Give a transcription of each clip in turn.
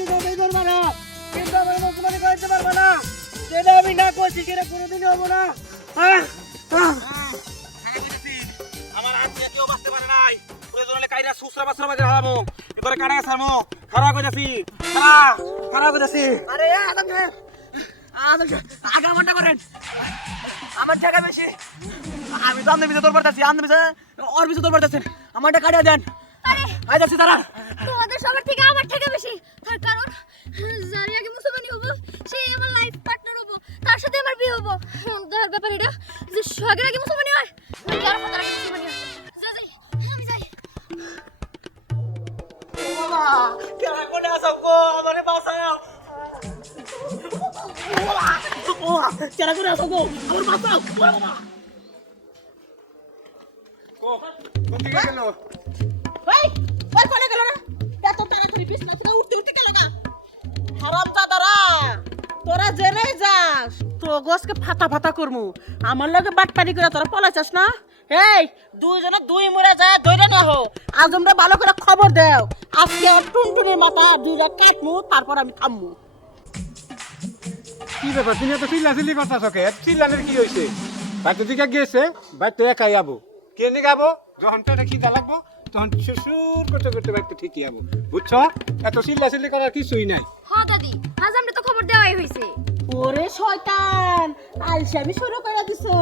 কিন্তু তুমি করবা না, কিন্তু আমার মুসলমানি করতে পারবা না, যেটা আমি না করছি সেটা কোনোদিনই হবো না। আমার হাত দিয়ে কেউ বাঁচতে পারে নাই, প্রয়োজন হলে কাইরা সুসরা বাসরা বাজে হারামো, এবারে কাটা গেছে আমো, খারাপ হয়ে যাচ্ছি, খারাপ হয়ে যাচ্ছি। আরে আগে আমারটা করেন, আমার টাকা বেশি, আমি তো আপনার ভিতরে তোর পারতেছি, আপনার ভিতরে ওর ভিতরে তোর পারতেছেন, আমারটা কাটিয়ে দেন। আই যাচ্ছি তারা, তোমাদের সবার থেকে আমার থেকে বেশি, তার কারণ যার আগে মুসলমানি হবো সেই আমার লাইফ পার্টনার হবো, তার সাথে আমার বিয়ে হবো। তার ব্যাপার এটা যে সোহাগের আগে মুসলমানি হয়, যার ফাতার আগে মুসলমানি হয়। যাই আমি যাই। বাবা কেমন কোনে আসো গো, আমারে বাঁচাও। কেন করে আসো গো, আমার বাঁচাও বাবা। কোথায় গেল? ওই ওই কোনে গেল রে? এত তাড়াতাড়ি বিছনা থেকে উঠতে উঠতে গেল না? হারামজাদারা, তোরা জেনে যাস তো গোসকে ফাটা ফাটা করমু, আমার লগে বাটপারি করে তোরা পলাইছাস না? এই দুইজনে দুই মরে যায় ধরে না হো, আজ আমরা ভালো করে খবর দেও, আজকে টুনটুনির মাথা দুইটা কাটমু, তারপর আমি থামমু। কি ব্যাপার তুমি এত চিল্লাচিল্লি করতেছ কে? চিল্লানের কি হয়েছে? বাইতে দিকে গিয়েছে, বাইতে একাই যাবো। কে নিয়ে যাবো? যখন তো এটা খিদা লাগবো তখন সুর করতে করতে বাইতে ঠিকই যাবো, বুঝছো? এত চিল্লাচিল্লি করার কিছুই নাই। হ্যাঁ দাদি, আজ আমরা তো খবর দেওয়াই হয়েছে। ওরে শয়তান, আলসামি শুরু করে দিছো।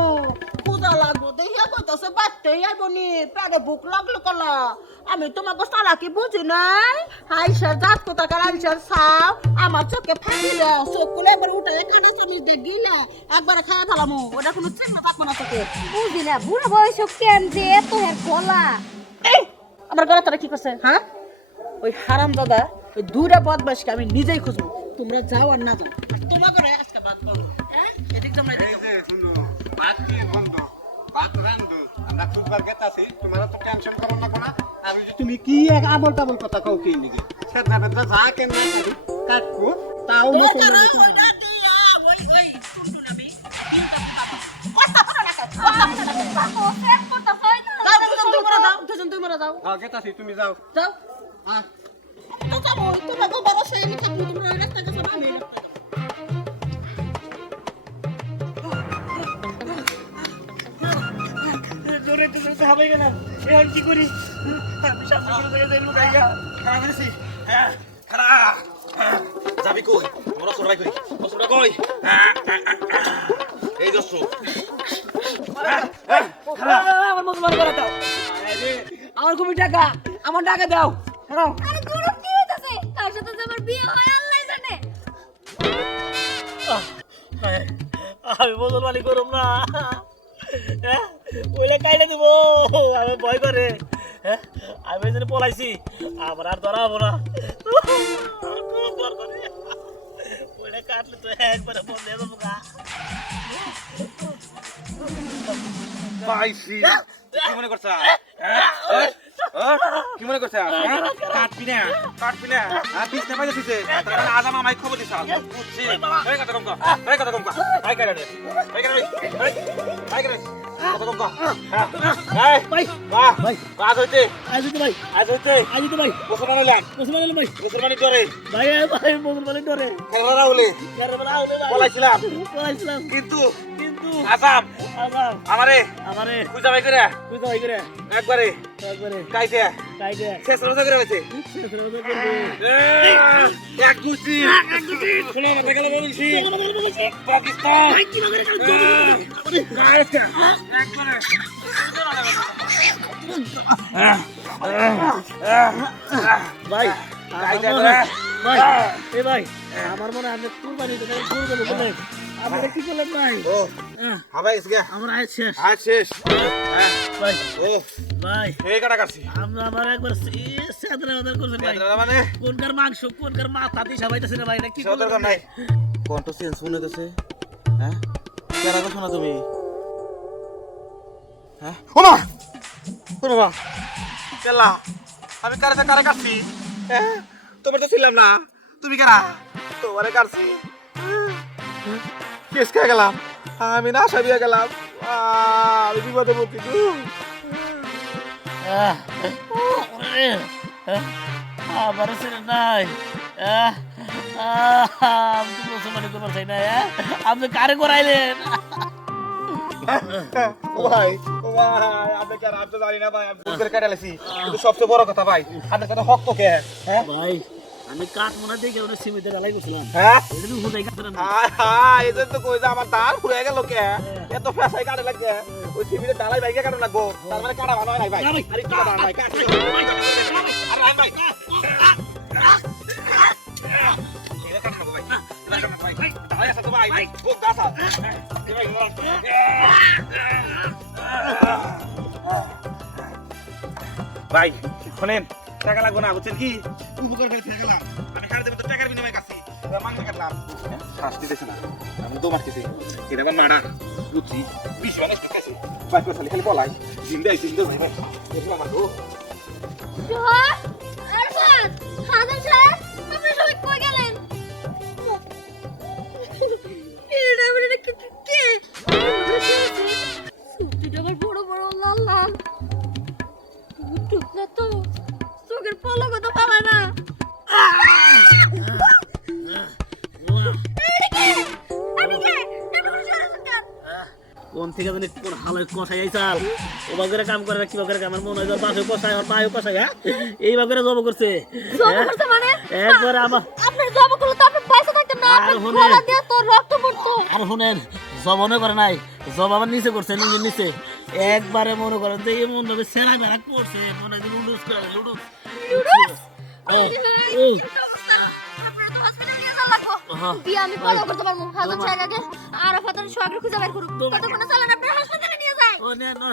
ক্ষুধা লাগবো দেখিয়া কইতাছে বাড়তেই আইব নি, পেটে ভুক লাগলো কলা। আমি তোমাকে সালাকি বুঝি নাই, আইসার জাত কোথাকার আইসার ছাও আমার চোখে ফাঁকি দাও, চোখ খুলে এবার উঠে কাটা চামিচ দিয়ে গিলা একবার খায় ফেলামু, ওটা কোনো চিন্তা থাকবো না তোকে। বুঝি না বুড়ো বয়স কেন যে এত হের গলা। এই আমার গলা তোরা কি করছে হ্যাঁ? ওই হারাম দাদা ওই দুইটা বদমাশকে আমি নিজেই খুঁজবো, তোমরা যাও আর না যাও, আর তোমার করে আজকে বাদ করো। হ্যাঁ এদিক তোমরা এই যে শুনো, ভাত কি বন্ধ, ভাত রান্ধো, আমরা খুববার গেতাছি, তোমার তো টেনশন করো না কোনা। আর ওই যে তুমি কি এক আবল তাবল কথা কও কি লিগে? সেটা বেদা যা কেন না করি কাটকো, তাও মুসলমান হ্যাঁ গেতাছি, তুমি যাও। যাও হ্যাঁ তো যাবো, তোমাকে বড় সেই আমি থাকবো, তোমরা ওই রাস্তা গেছো না, আমি এই রাস্তা গেছো। জোরে তো জোরে হবে গেলাম, এখন কি করি? আমি সামনে কোনো জায়গায় যাই লুকাইয়া। খারাপ হয়েছি, খারাপ। যাবি কই? আমরা সরাই করি, অসুরা কই? এই দোস্ত, আমার মুসলমান করে দাও, আমার খুবই টাকা, আমার টাকা দাও। হ্যাঁ আরে গরম কি হইতাছে, তার সাথে যে আমার বিয়ে হয় আল্লাহই জানে। আমি মুসলমানি করুম না, ওইলে কাইলে দিব, আমি ভয় করে। আমি এই জন্য পলাইছি, আমার আর ধরা হবো না। ওইলে কাটলে তো একবারে বন্ধ হয়ে যাবো গা। পাইছি। কি মনে করছ? কি মনে করছ? কাটবি না, কাটবি না। পিছনে পাইতে দিছে, আজ আমায় খবর দিছ। বুঝছি। এই কথা কম কর, এই কথা কম কর। এই কাটা দে, এই কাটা দে, এই কাটা দে। কথা কম কর। এই ভাই বাহ ভাই আজ হইতে, আজ তো ভাই, আজ হইতে আজ তো ভাই মুসলমান হইলাম, মুসলমান হলাম ভাই, মুসলমানি ডরে ভাই ভাই মুসলমানের ডরে খেলা হলে বলাইছিলাম, পলাইছিলাম, কিন্তু কিন্তু আসাম আবার আমারে আমারে খুঁজা বাই করে বুঝতে ভাই করে একবারে একবারে কাইতে কাইডে শেষ রোজা করে হয়েছে। এক গুছি শুনে মাথা গেল বলছি পাকিস্তান ভাই কাইতে ভাই এ ভাই আমার মনে হয় আপনি কুরবানি দেবেন, কুরবানি দেবেন, আপনারা কি করলেন ভাই? ও হাবাই ইসগা আমার আয় শেষ আজ শেষ ভাই, ও ভাই এই কাটা কাটছি আমরা আমার একবার সাদরা ওদের করছেন ভাই, মানে কোনকার মাংস কোনকার মাথা দিয়ে সবাইতেছে না ভাই, এটা কি সদর করলেন? নাই কণ্ঠ চেঞ্জ শুনেতেছে। হ্যাঁ কেরা কথা না তুমি? হ্যাঁ ওমা ও বাবা কেলা আমি কারে কারে কাটছি? হ্যাঁ তোমার তো ছিলাম না, তুমি কারা? তোমারে কাটছি, কেস খেয়ে গেলাম, আমি না আশা দিয়ে গেলাম, আমি বিপদে পড়ছি গো। আমার ছেলে নাই, আমি তো মুসলমানি করবার চাই না আপনি কারে করাইলেন ভাই আপনি কেন আমি তো জানি না ভাই আমি বুকের কেটে লেছি কিন্তু সবচেয়ে বড় কথা ভাই আপনার কথা হক তো কে হ্যাঁ ভাই আমি কাঠ মনে দেখে ওটা সিমেন্টে ঢালাই করছিলাম হ্যাঁ এটা তুমি হুদাই কাটছিলেন এই জন্য তো কই যে আমার তার পুড়ে গেল কে এত ফেসাই কাটে লাগছে ওই সিমিতে ডালাই বাইকে কাটো লাগবো তার মানে কাটা ভালো হয় নাই ভাই আরে কি কাটা ভাই কাট আরে রাই ভাই এটা কাটা ভাই এটা কাটা ভাই ডালাই আছে তো ভাই ও গাছা ভাই শুনেন টাকা লাগবো না বুঝছেন কি উপকার করে ফেলে গেলাম আমি কার দেব তো টাকার বিনিময়ে কাছি মাংনা কাটলাম শাস্তি দিছে না আমি তো মারতেছি এটা আবার মারা বুঝছি বিশ্ব অনেক কাছে ভাই করে খালি বলাই জিন্দা জিন্দা ভাই ভাই দেখি আমার তো জোহর আরফাত হাজার স্যার আপনি সবাই কই গেলেন এটা বলে কি কি সুটিটা আবার বড় বড় লাল লাল টুক না তো চোখের পলক তো পাবে না কোন থেকে জানি কোন হালে কষাই আইছাল ও বাগরে কাম করে কি বাগরে আমার মনে হয় বাসে কষাই আর পায়ে কষাই হ্যাঁ এই বাগরে জব করছে জব করতে মানে একবার আমার আপনার জব করলে তো আপনি পয়সা থাকতেন না আপনি গলা দিয়ে তো রক্ত পড়তো আর শুনেন জবনে করে নাই জব আমার নিচে করছে নিজের নিচে একবারে মনে করেন যে এমন ভাবে সেনা বেড়া করছে মনে হয় লুডুস করে লুডুস এই দিয়ে আমি ফলো করতে পারবো হাজার স্যার আগে আরাফাতের সোহাগের খুঁজে বের করুক ততক্ষণ চালান আপনি হাসপাতালে নিয়ে যায় ও না না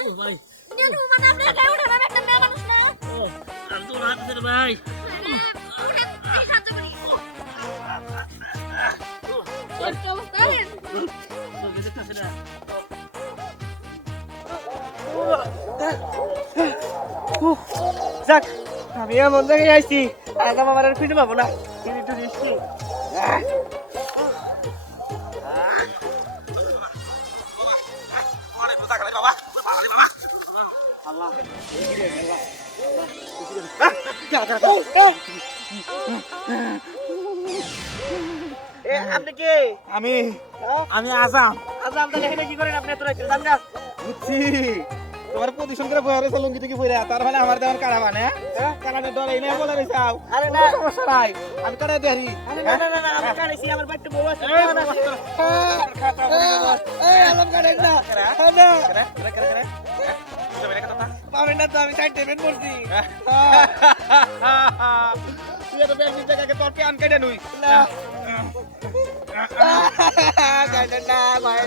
ও ভাই নিয়ে যাবো মানে আপনি একাই উঠেন আমি একটা মেয়ে মানুষ না ও আমি তো রাত দিতে ভাই উঠেন এই সাহায্য করি কি অবস্থা রেন তো গেছে কাছে না যাক আমি এমন জায়গায় আইছি আজ আমার আর খুঁজে পাবো না তুমি একটু রিস্কি আপনি কে আমি আমি আসাম আচ্ছা আপনি এখানে কি করেন আপনি এত রাইতে জান না বুঝছি তোমার পজিশন করে বয়ে রয়েছে লঙ্গি থেকে বইরে তার মানে আমার দেওয়ার কারা মানে কারানে ডরে এনে বলে রয়েছাও আরে না সমস্যা নাই আমি কারা দেরি আরে না না না আমি কানেছি আমার বাড়িতে বউ আছে এই আলম কানেন না না পাবেন না তো আমি সাইড টেবিল পড়ছি তুই তো ব্যাগ নিতে কাকে তোর প্যান কেটে নুই না কানেন না ভাই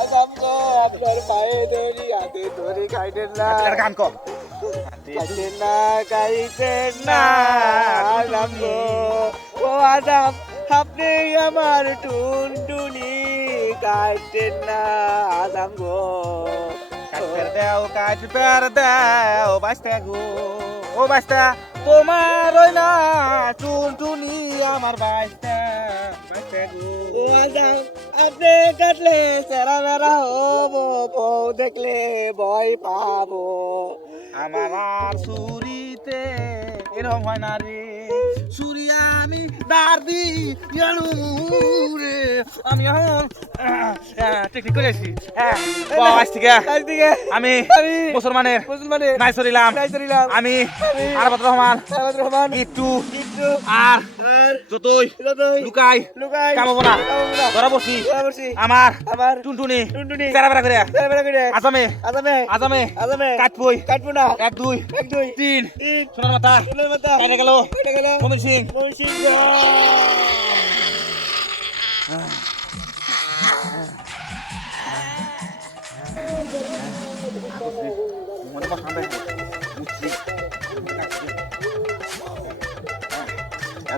আদম গো আপনার পায়ে ধরি হাতে ধরি খাইতেন না গান কর খাইতেন না খাইতেন না আদম গো ও আদম আপনি আমার টুনটুনি খাইতেন না আদম গো কাট পের দেও বাস্তা গো ও বাস্তা তোমার ওই না টুনটুনি আমার বাস্তা বাস্তা গো ও আদম আপনি কাটলে সেরা মেরা হবো বউ দেখলে ভয় পাবো আমার আর সুরিতে এরকম হয় না রে সুরি আমি দাদি জানু রে আমি এখন টেকনিক করে আসি আজ থেকে আমি মুসলমানের নাই চলিলাম আমি আরাফাত রহমান গিট্টু আর যতই লুকাই কামাবো না ধরা বসি আমার টুনটুনি চেরা বেড়া করে আজামে কাটবো না 1 2 3 সোনার মাথা কেটে গেল মমিন সিং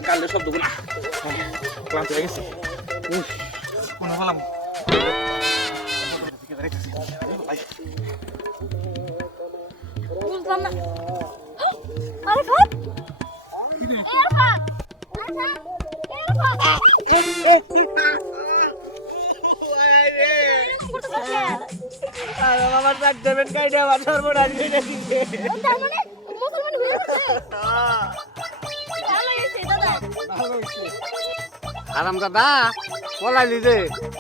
কালে সব দুগুণ ক্লান্ত হয়ে গেছি কোনো বললাম বুঝলাম না আরাফাত আরাফাত আমার সাইড টেবিল কাইডে আমার সর্বনাশ হয়ে গেছে তার মানে মুসলমান হয়ে গেছে আরাম দাদা বলাইলি যে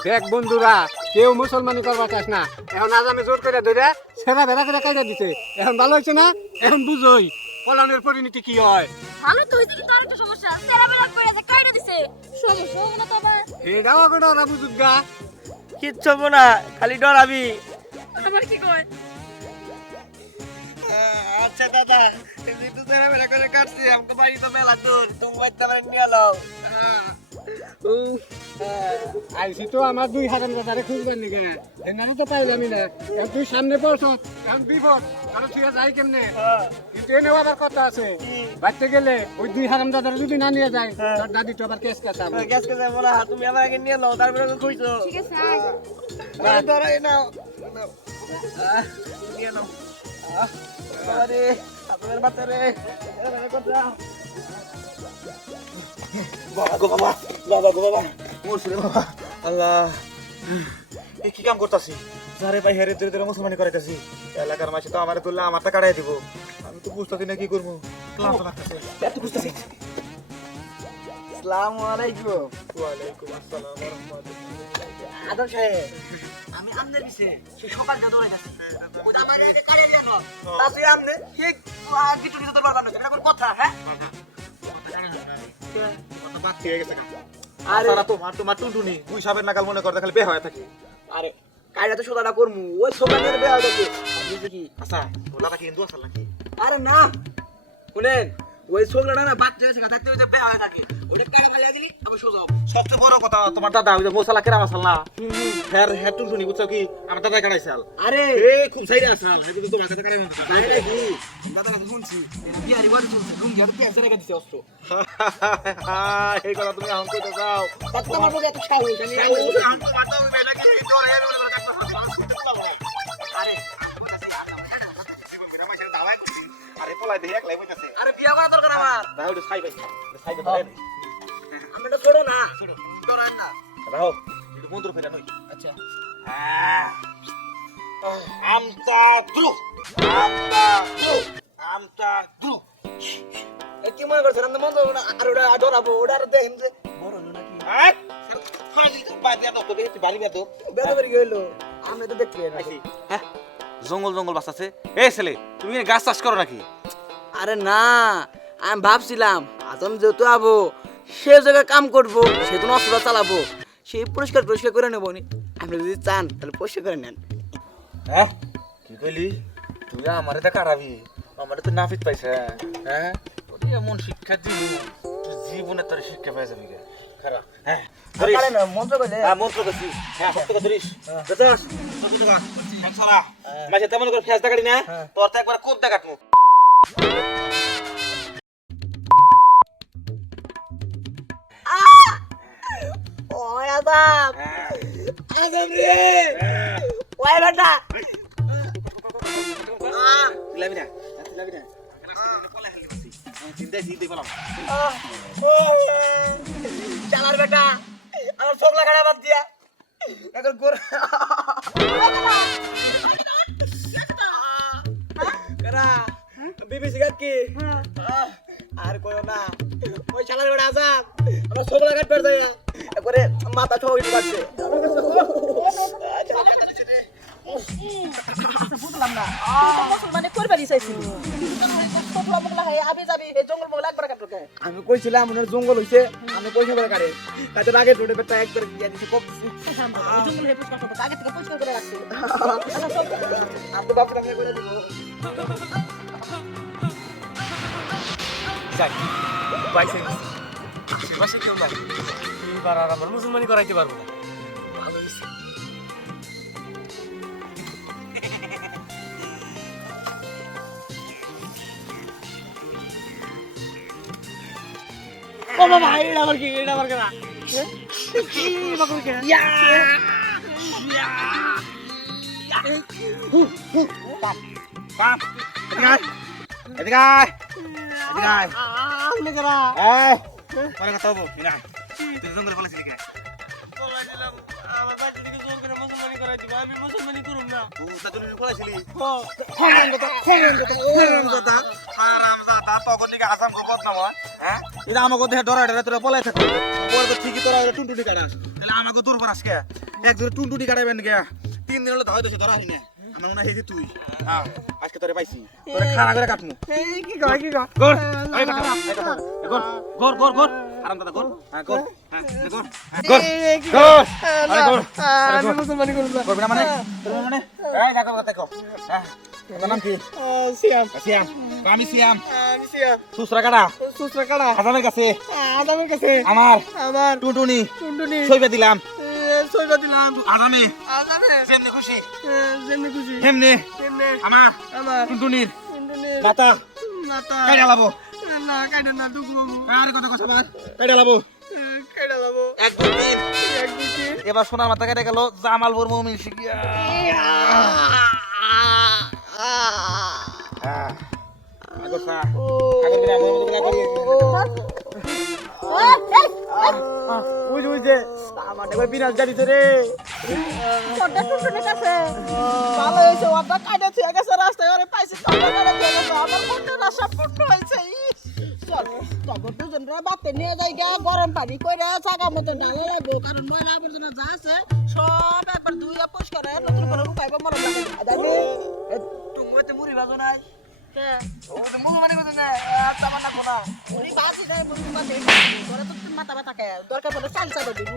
দেখ বন্ধুরা কেউ মুসলমানি করবা চাস না এখন আজ আমি জোর করে ধরে সেরা বেড়া করে কাইটা দিতে এখন ভালো হয়েছে না এখন বুঝোই পলানের পরিণতি কি হয় ভালো তো হইছে কিন্তু আরেকটা সমস্যা তেরা বেলা করে যে কাইটা দিছে সমস্যা হবে না তো আবার এটাও এখন ওরা বুঝুক গা কিচ্ছু হবো না, খালি ডরাবি। আবার কি কয় আচ্ছা দাদা, কিন্তু তেরা বেলা করে কাটছি, আমাকে বাড়ি তো মেলা দূর, তুমি বাড়িতে আমার নিয়ে এলো। আইসি তো আমার 2 হাজার দাদারে খুঁজবেন নাকি এখানে তো পাইলামই না এখন তুই সামনে পড়ছ এখন বিপদ কারণ তুই যাই কেমনে কিন্তু এনে আবার কথা আছে বাড়তে গেলে ওই 2 হারাম দাদারে যদি না নিয়ে যায় তোর দাদি তো আবার কেস কাটাবো গ্যাসকে যাবো না, তুমি আমার আগে নিয়ে নাও, তারপরে খুঁজছো। ঠিক আছে আয় ধরাই নাও, নিয়ে নাও। আরে আপনার বাচ্চা রে, বাবা গো বাবা, বাবা গো বাবা, মরছি রে বাবা। আল্লাহ, এই কি কাম করতাছি? যারে ভাই হেরে ধরে ধরে মুসলমানি করাইতাছি। এলাকার মাসে তো আমার করলে আমারটা কাটাই দিব। আমি তো বুঝতেছি না কি করবো, ক্লান্ত লাগতেছে। এত বুঝতেছি। আসসালামু আলাইকুম। ওয়ালাইকুম আসসালাম ওয়া রাহমাতুল্লাহ। আদম সাহেব, আমি আমনের বিছে সে সকাল থেকে দৌড়াইতাছি। ওটা আমার আগে কাড়ে দেন না। তাতে আমনে ঠিক কিছু কিছু তোর পারবা না। এটা কোন কথা, হ্যাঁ? কথা বাদ হয়ে গেছে কা। আরে তোমার টুনটুনি তুই সাবের নাকাল মনে করতে খালি বে হয়ে থাকে। আরে কাইরা তো সোদাটা করমু, ওই সোদানের বে হয়ে থাকে। বুঝলি কি? আচ্ছা, ওটা কি হিন্দু আসল নাকি? আরে না, শুনেন, ওই সোগলাটা না বাচ্চা আছে থাকতে ওই যে বে হয়ে থাকে। ওটা কাইরা ফেলে দিলি আবার সোজা। সবচেয়ে বড় কথা, তোমার দাদা ওই যে মোসালা কেরা মাসাল না, হের টুনটুনি বুঝছো কি? আমার দাদা কাটাইছাল। আরে এ খুব সাইরা আসাল, হে কিন্তু তোমার কাছে কাটাই না। আরে কি দাদা কাছে শুনছি, বিহারি বাড়ি চলছে, রুম গিয়ে পেঁয়াজ রেখে দিছে অস্ত্র। এই কথা তুমি আম কইতে যাও। কত তোমার বলে এত সাহস, আমি আম তো মারতে হবে নাকি? এই তো এর মধ্যে কাটতে হবে, আমি শুনতে পাবো। আরে আরে পোলাই দেখ একলাই বইতাছে। আরে বিয়া করা দরকার আমার। দাও একটু ছাই ভাই, ছাই দে ধরে। আমি এটা ছোড়ো না, ছোড়ো ধরেন না। দাও একটু মন্ত্র ফেরা নই। আচ্ছা, আমতা দ্রু, আমতা দ্রু, আমতা দ্রু। এ কি মনে করছেন? আমি মন্ত্র আর ওটা ধরাবো, ওটা আর দেখেন যে বড় হলো নাকি। হ্যাঁ ফাজি তো বাদি আর তো দেখতে বাড়ি বেতো বেতো বেরি গেল। আমি তো দেখতে নাকি। হ্যাঁ, জঙ্গল জঙ্গল বাঁচাছে। এই ছেলে, তুমি কি গাছ চাষ করো নাকি? আরে না, আমি ভাবছিলাম আজম যেহেতু আবো, সে জায়গায় কাম করবো, সে তো অস্ত্র চালাবো, সেই পরিষ্কার করে নেবো নি। আপনি যদি চান তাহলে পরিষ্কার করে নেন। হ্যাঁ কি কইলি? তুই আমারে তো কাটাবি, আমারে তো নাফিত পাইছে। হ্যাঁ ওরে এমন শিক্ষা দিবি, তুই জীবনে তোর শিক্ষা পাই যাবি। খারাপ হ্যাঁ মন্ত্র কইলে মন্ত্র কইছি। হ্যাঁ সত্য কথা ধরিস। দেখছস কত টাকা সারা মাসে তেমন করে ফেস দেখাড়ি না, তোর তো একবার কোপ দেখাটমু। ওই আদাব আদাব রে, ওই বেটা লাবি না লাবি না চিন্তা জিতে বললাম। চালার বেটা আমার সবলা খাড়া বাদ দিয়া এখন গোর করা বিবিসি গাত কি আর কইও না। ওই চালার বেটা আজাব আমার সবলা কাট পড় যায় একবারে মাথা ঠোক দিচ্ছে। বুঝলাম না মুসলমানে করবে চাইছিল আবি যাবি জঙ্গল মঙ্গল একবার কাটবে। আমি কইছিলাম ওনার জঙ্গল হইছে, আমি পয়সা করে কাটে তাতে আগে টোটে বেটা একবার গিয়া দিছে কপ জঙ্গল হে পরিষ্কার করতে আগে থেকে পরিষ্কার করে রাখছি। আমি তো বাপরে আমি করে দিব। যাই বাইসে আশেপাশে কেউ নাই, এইবার আর আমার মুসলমানি করাইতে পারবো না। ও বাবা, এটা আবার কি? এটা আবার কেনা কি বাবা কে ইয়া ইয়া বাপ এদিকে আয়, এদিকে আয়, আমনে করা এই পরে কথা হবো না। তুই জঙ্গলে বলেছিলি কে? বলাইছিলাম আমার বাড়ি থেকে জোর করে মুসলমানি করাই দিব, আমি মুসলমানি করুম না। তুই বলেছিলি হারাম কথা হারামজাদা তখন নাকি আসাম গো বদনাম হয়। হ্যাঁ এটা আমাকে দেখে ডরা ডরা তোরা পলাই থাকো পরে তো ঠিকই তোরা টুনটুনি কাটাস তাহলে আমাকে দূর পর আজকে এক জোরে টুনটুনি কাটাবেন গে 3 দিন হলো ধাওয়া দিছে ধরা হইনি আমার মনে হয় তুই হ্যাঁ আজকে তোরে পাইছি তোরে খানা করে কাটমু কি কয় গর আই কাটা গর গর গর আরাম দাদা গর হ্যাঁ গর হ্যাঁ গর গর গর আরে গর আমি মুসলমানি করব করবি না মানে করবি মানে এই দেখো কথা কও হ্যাঁ তোর নাম কি সিয়াম সিয়াম আমি সিয়াম আমি সিয়াম সুসরা কাটা সুসরা কাটা আদামের কাছে আদামের কাছে আমার আমার টুনটুনি টুনটুনি সইবে দিলাম সইবা দিলাম আদামে আদামে যেমনি খুশি যেমনি খুশি হেমনে কেমনে আমার আমার টুনটুনির টুনটুনির মাতা মাথা কাইডা লাবো না কাইডা না টুকু আর কত কথা বল কাইডা লাবো কাইডা যাবো এক দুই তিন এক দুই তিন এবার সোনার মাথা কেটে গেল জামালপুর মুমিন শিখিয়া আগরসা আগর গিরা বুঝ বুঝে আমার দেখো বিনাশ গাড়িতে রে ছোটটা টুনটুনির কাছে ভালো হয়েছে ওটা কাটে ঠিক আছে রাস্তায় ওরে পাইছি ছোটটা কাটে ঠিক আছে আমার মনটা রাশা পূর্ণ হয়েছে চল তখন দুজনরা বাতে নিয়ে যাই গা গরম পানি কইরা জায়গা মতো ঢালা লাগবো কারণ ময়লা আবর্জনা যা আছে সব একবার ধুইয়া পরিষ্কার করে নতুন করে রুকাইবা মরম লাগে আদামি তুমি তো মুড়ি ভাজো নাই ও তো মুড়ি মানে কথা না আচ্ছা বানা কোনা ওই বাজি দেয় বন্ধু বাতে তোরা তো মাথা ব্যথা খায় দরকার পড়লে চাল চাল দিব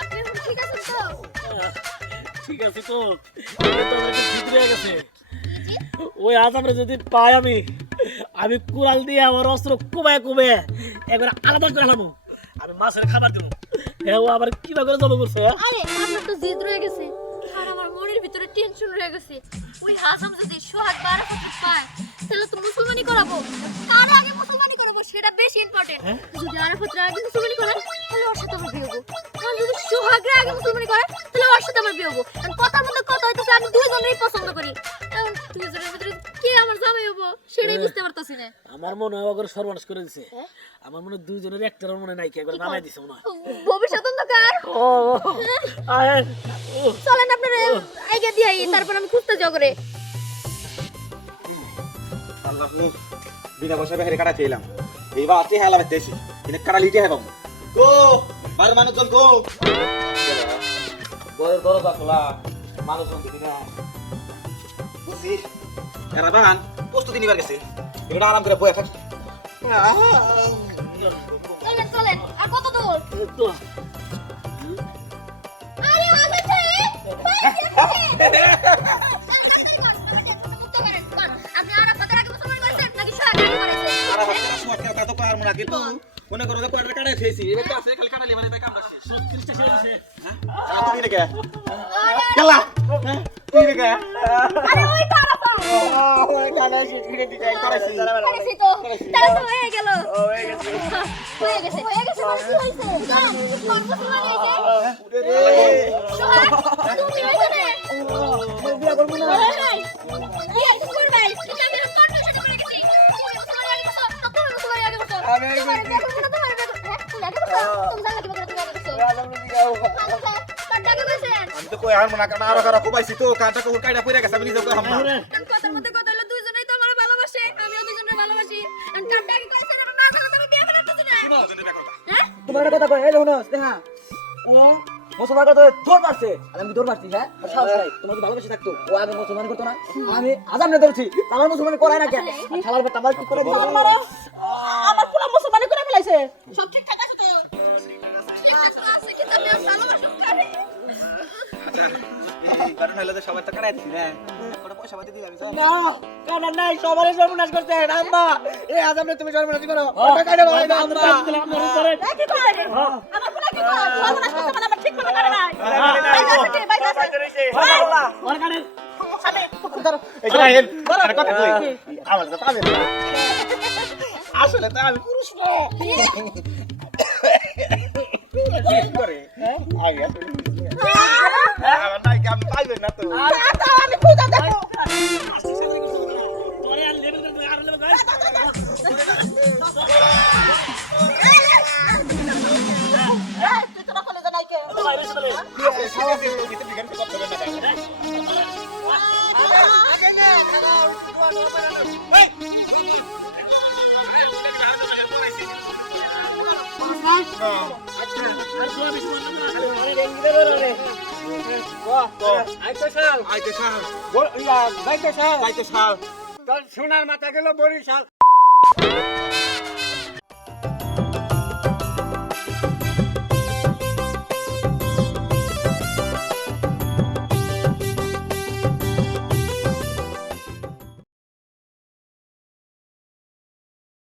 আপনি এখন ঠিক আছেন তো? ঠিক আছে তো এটা তো আমার একটু জিদ রয়ে গেছে ওই আজামরে যদি পাই আমি কুড়াল দিয়ে আমার অস্ত্র কুবায় কুবে একবার আলাদা করে আলামু আমি মাছের খাবার দেবো হ্যাঁ ও আবার কিবা করে জমা করছে হ্যাঁ? আরে আমার তো জিদ রয়ে গেছে আর আমার মনের ভিতরে টেনশন রয়ে গেছে ওই হাসাম যদি সোহাগ 12 বছর পায় তাহলে তো মুসলমানি করাবো তার আগে মুসলমানি করাবো সেটা বেশি ইম্পর্টেন্ট যদি আরাফাতের আগে মুসলমানি করে তাহলে ওর সাথে আমার বিয়ে হবো আর যদি সোহাগের আগে মুসলমানি করে তাহলে ওর সাথে আমার বিয়ে হবো কারণ কথার মধ্যে কথা হইতেছে আমি দুইজনেরই পছন্দ করি এখন দুইজনের ভিতরে কে আমার জামাই হবো সেটাই বুঝতে পারতাছি না আমার মনে হয় ওগুলো সর্বনাশ করে দিছে আমার মনে হয় দুইজনের একটার মনে নাই কি একবার নামাই দিছে মনে হয় ভবিষ্যৎ অন্ধকার ও আয় চলেন আপনারা আইগা দিয়ে তারপর আমি খুঁজতে জগরে আল্লাহ বিনা পয়সা বেহারে কাটাতে এলাম এইবার আজকে হেলা বেতেছি কিন্তু কাটা লিটে হেবাম গো বার মানুষজন গো ঘরের দরজা খোলা মানুষজন দেখি না বুঝি এরা বান প্রস্তুতি নিবার গেছে এটা আরাম করে বয়ে থাক চলেন আর কত দূর তো আরে আসছে আপনি আরাফাতের আগে মুসলমান করেছেন নাকি সোহাগের আগে করেছেন আর হাতে সুয়াট করে তো পার মনা কিন্তু মনে করো যে কোয়ার্টার কাটাই ফেসি এবে তো আছে খালি কাটালি মানে কাম আছে 36টা শেষ হয়েছে হ্যাঁ তুই রে কে কেলা তুই রে কে আরে ওই তো আরাফা ওই কাটা শীত করে দিতে করেছি করেছি তো তাহলে তো হয়ে গেল হয়ে গেছে মানে কি হইছে জান কোন মুসলমান হইছে সোহাগ তুমি হইছে না বিয়া করব না নাই কি আছে করবে কিন্তু আমি কোন সাথে করে গেছি তুমি মুসলমান আগে বসো তুমি মুসলমান আগে বসো আমি আগে তোমার বিয়ে করব না তোমার বিয়ে করব তুমি আগে বসো তুমি জানো কি করে তুমি আগে বসো আদামি দিও আচ্ছা তার ডাকে বসেন আমি তো কই আর মনা কাটা আর কারা কোবাইছি তো কাটা কো কাইডা পইরা গেছে আমি নিজে কই হামনা কারণ কথার মধ্যে কথা হলো দুইজনেই তো আমার ভালোবাসে আমিও দুইজনের ভালোবাসি কারণ তার ডাকে কইছে না না জানো তুমি বিয়ে করতেছ না হ্যাঁ তোমার কথা কই এই দেখো দেখা ও মুসলমান তো দৌড় মারছে আর আমি দৌড় মারছি হ্যাঁ আর সাহস নাই তোমার তো ভালোবেসে থাকতো ও আগে মুসলমান করতো না আমি আজাম না ধরছি আমার মুসলমান করায় না কেন আর শালার বেটা আমার কি করে দিল আমার পুরা মুসলমানি করে ফেলাইছে সব ঠিকঠাক আছে তো আছে কিন্তু আমি আর ভালোবাসি কারে কারণ হলো যে সবার তো কাটাই দিছি না কোন পয়সা পাতি দিবি আমি সব না কানা নাই সবারই সর্বনাশ করতে আম্মা এই আজাম না তুমি সর্বনাশ করো ওটা কাটে বলাই না আম্মা কি করে আমার পুরা কি করে সর্বনাশ করতে মানে আমার ঠিক করে করে নাই বাইরে আছে এই যে হেল আর কথা কই আমার তো পাবে না আসলে তো আমি পুরুষ না কি করে আগে আমার নাই কাম পাইবে না তো আমি খুঁজে দেখো তোরে আর লেভেল করে আর লেভেল করে তুই তো কলে জানাই কে বাইরে চলে সারা দিন ভিতরে বিগান করতে হবে না আগে না আর তো আমি তোমার না আরে রেঙ্গিতে ধরে রে আইতে শাল আইতে শাল যাইতে শাল আইতে শাল তোর সোনার মাথা গেল বরিশাল